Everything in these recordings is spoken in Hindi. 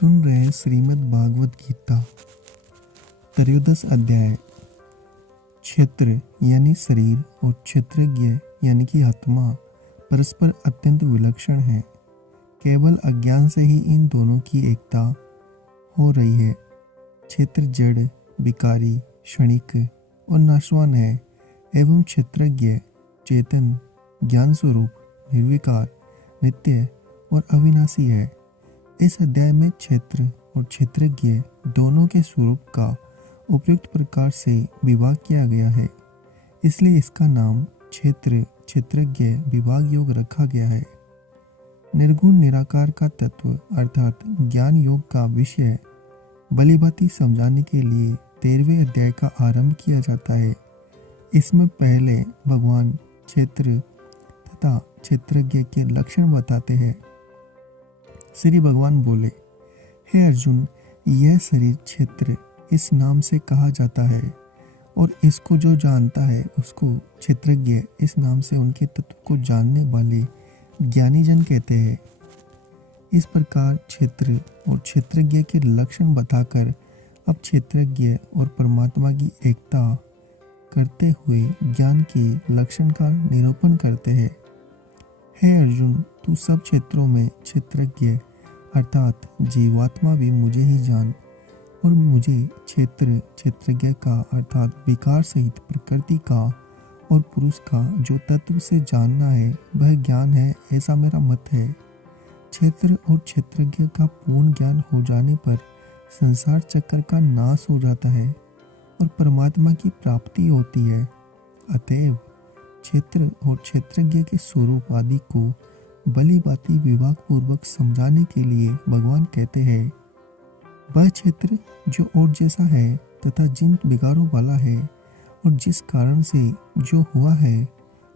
सुन रहे हैं श्रीमद् भागवत गीता त्रयोदश अध्याय। क्षेत्र यानी शरीर और क्षेत्रज्ञ यानी कि आत्मा परस्पर अत्यंत विलक्षण है। केवल अज्ञान से ही इन दोनों की एकता हो रही है। क्षेत्र जड़, विकारी, क्षणिक और नाशवान है एवं क्षेत्रज्ञ चेतन, ज्ञान स्वरूप, निर्विकार, नित्य और अविनाशी है। इस अध्याय में क्षेत्र और क्षेत्रज्ञ दोनों के स्वरूप का उपयुक्त प्रकार से विभाग किया गया है, इसलिए इसका नाम क्षेत्र क्षेत्रज्ञ विभाग योग रखा गया है। निर्गुण निराकार का तत्व अर्थात ज्ञान योग का विषय भलीभांति समझाने के लिए 13वें अध्याय का आरंभ किया जाता है। इसमें पहले भगवान क्षेत्र तथा क्षेत्रज्ञ के लक्षण बताते हैं। श्री भगवान बोले, हे अर्जुन, यह शरीर क्षेत्र इस नाम से कहा जाता है और इसको जो जानता है उसको क्षेत्रज्ञ इस नाम से उनके तत्व को जानने वाले ज्ञानी जन कहते हैं। इस प्रकार क्षेत्र और क्षेत्रज्ञ के लक्षण बताकर अब क्षेत्रज्ञ और परमात्मा की एकता करते हुए ज्ञान के लक्षण का निरूपण करते हैं। हे अर्जुन, तू सब क्षेत्रों में क्षेत्रज्ञ अर्थात जीवात्मा भी मुझे ही जान और मुझे क्षेत्र क्षेत्रज्ञ का अर्थात विकार सहित प्रकृति का और पुरुष का जो तत्व से जानना है वह ज्ञान है, ऐसा मेरा मत है। क्षेत्र और क्षेत्रज्ञ का पूर्ण ज्ञान हो जाने पर संसार चक्र का नाश हो जाता है और परमात्मा की प्राप्ति होती है। अतएव क्षेत्र और क्षेत्रज्ञ के स्वरूप आदि को भलीभांति विभाग पूर्वक समझाने के लिए भगवान कहते हैं, वह क्षेत्र जो और जैसा है तथा जिन विकारों वाला है और जिस कारण से जो हुआ है,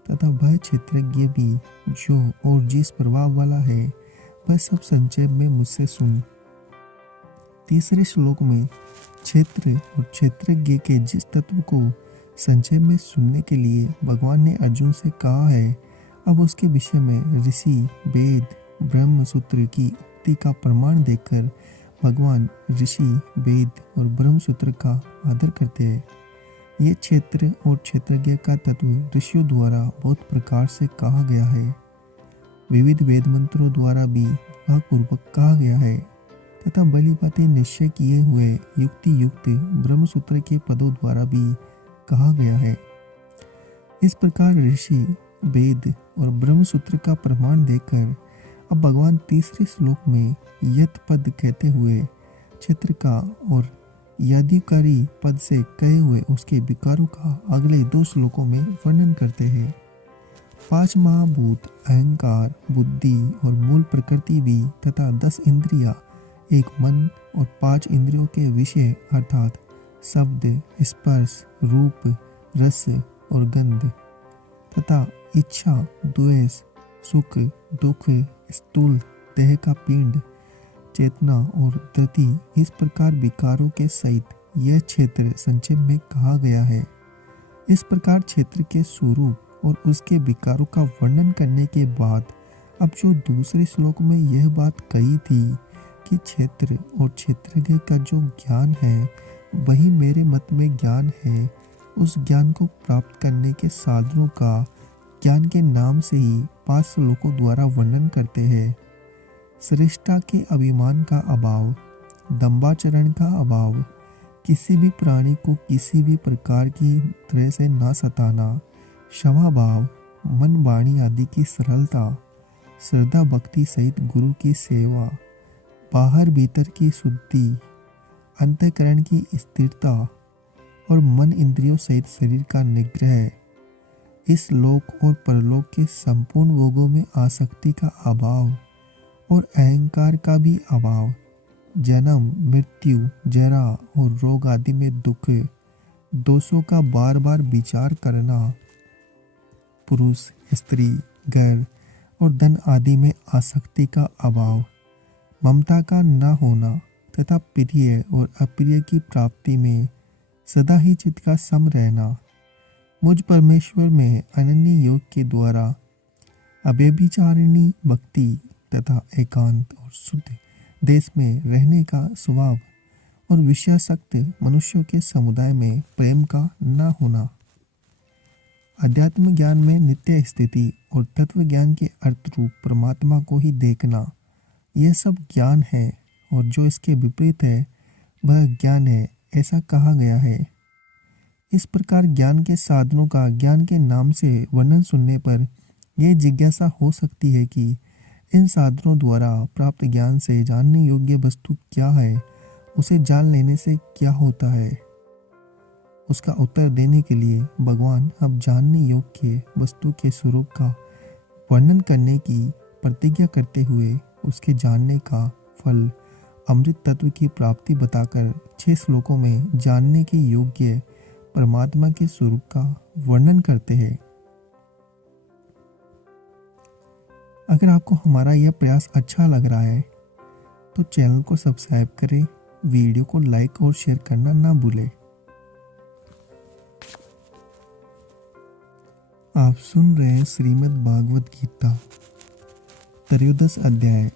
तथा वह क्षेत्रज्ञ भी जो और जिस प्रभाव वाला है, वह सब संक्षेप में मुझसे सुन। तीसरे श्लोक में क्षेत्र और क्षेत्रज्ञ के जिस तत्व को संक्षेप में सुनने के लिए भगवान ने अर्जुन से कहा है, अब उसके विषय में ऋषि वेद ब्रह्म सूत्र की उक्ति का प्रमाण देकर भगवान ऋषि वेद और ब्रह्म सूत्र का आदर करते हैं। ये क्षेत्र और क्षेत्रज्ञ का तत्व ऋषियों द्वारा बहुत प्रकार से कहा गया है। विविध वेद मंत्रों द्वारा भी विभागपूर्वक कहा गया है तथा भलीभांति निश्चय किए हुए युक्ति युक्त ब्रह्म सूत्र के पदों द्वारा भी कहा गया है। इस प्रकार ऋषि वेद और ब्रह्म सूत्र का प्रमाण देकर अब भगवान तीसरे श्लोक में यत पद कहते हुए क्षेत्र का और यादिकारी पद से कहे हुए उसके विकारों का अगले 2 श्लोकों में वर्णन करते हैं। 5 महाभूत अहंकार, बुद्धि और मूल प्रकृति भी तथा 10 इंद्रियां, एक मन और 5 इंद्रियों के विषय अर्थात शब्द, स्पर्श, रूप, रस और गंध तथा इच्छा, द्वेष, सुख, दुख, स्थूल देह का पिंड, चेतना और धृति, इस प्रकार विकारों के सहित यह क्षेत्र संक्षेप में कहा गया है। इस प्रकार क्षेत्र के स्वरूप और उसके विकारों का वर्णन करने के बाद अब जो दूसरे श्लोक में यह बात कही थी कि क्षेत्र और क्षेत्रज्ञ का जो ज्ञान है वही मेरे मत में ज्ञान है, उस ज्ञान को प्राप्त करने के साधनों का ज्ञान के नाम से ही 5 श्लोकों द्वारा वर्णन करते हैं। श्रेष्ठता के अभिमान का अभाव, दंभाचरण का अभाव, किसी भी प्राणी को किसी भी प्रकार की तरह से ना सताना, क्षमा भाव, मन वाणी आदि की सरलता, श्रद्धा भक्ति सहित गुरु की सेवा, बाहर भीतर की शुद्धि, अंतःकरण की स्थिरता और मन इंद्रियों सहित शरीर का निग्रह, इस लोक और परलोक के संपूर्ण भोगों में आसक्ति का अभाव और अहंकार का भी अभाव, जन्म, मृत्यु, जरा और रोग आदि में दुख, दोषों का बार बार विचार करना, पुरुष, स्त्री, घर और धन आदि में आसक्ति का अभाव, ममता का न होना तथा प्रिय और अप्रिय की प्राप्ति में सदा ही चित्त का सम रहना, मुझ परमेश्वर में अनन्य योग के द्वारा अव्यभिचारिणी भक्ति तथा एकांत और शुद्ध देश में रहने का स्वभाव और विषयासक्त मनुष्यों के समुदाय में प्रेम का न होना। अध्यात्म ज्ञान में नित्य स्थिति और तत्व ज्ञान के अर्थ रूप परमात्मा को ही देखना, यह सब ज्ञान है। और जो इसके विपरीत है वह ज्ञान है, ऐसा कहा गया है। इस प्रकार ज्ञान के साधनों का ज्ञान के नाम से वर्णन सुनने पर यह जिज्ञासा हो सकती है कि इन साधनों द्वारा प्राप्त ज्ञान से जानने योग्य वस्तु क्या है, उसे जान लेने से क्या होता है। उसका उत्तर देने के लिए भगवान अब जानने योग्य वस्तु के स्वरूप का वर्णन करने की प्रतिज्ञा करते हुए उसके जानने का फल अमृत तत्व की प्राप्ति बताकर 6 श्लोकों में जानने के योग्य परमात्मा के स्वरूप का वर्णन करते हैं। अगर आपको हमारा यह प्रयास अच्छा लग रहा है तो चैनल को सब्सक्राइब करें, वीडियो को लाइक और शेयर करना ना भूलें। आप सुन रहे हैं श्रीमद् भागवत गीता त्रयोदश अध्याय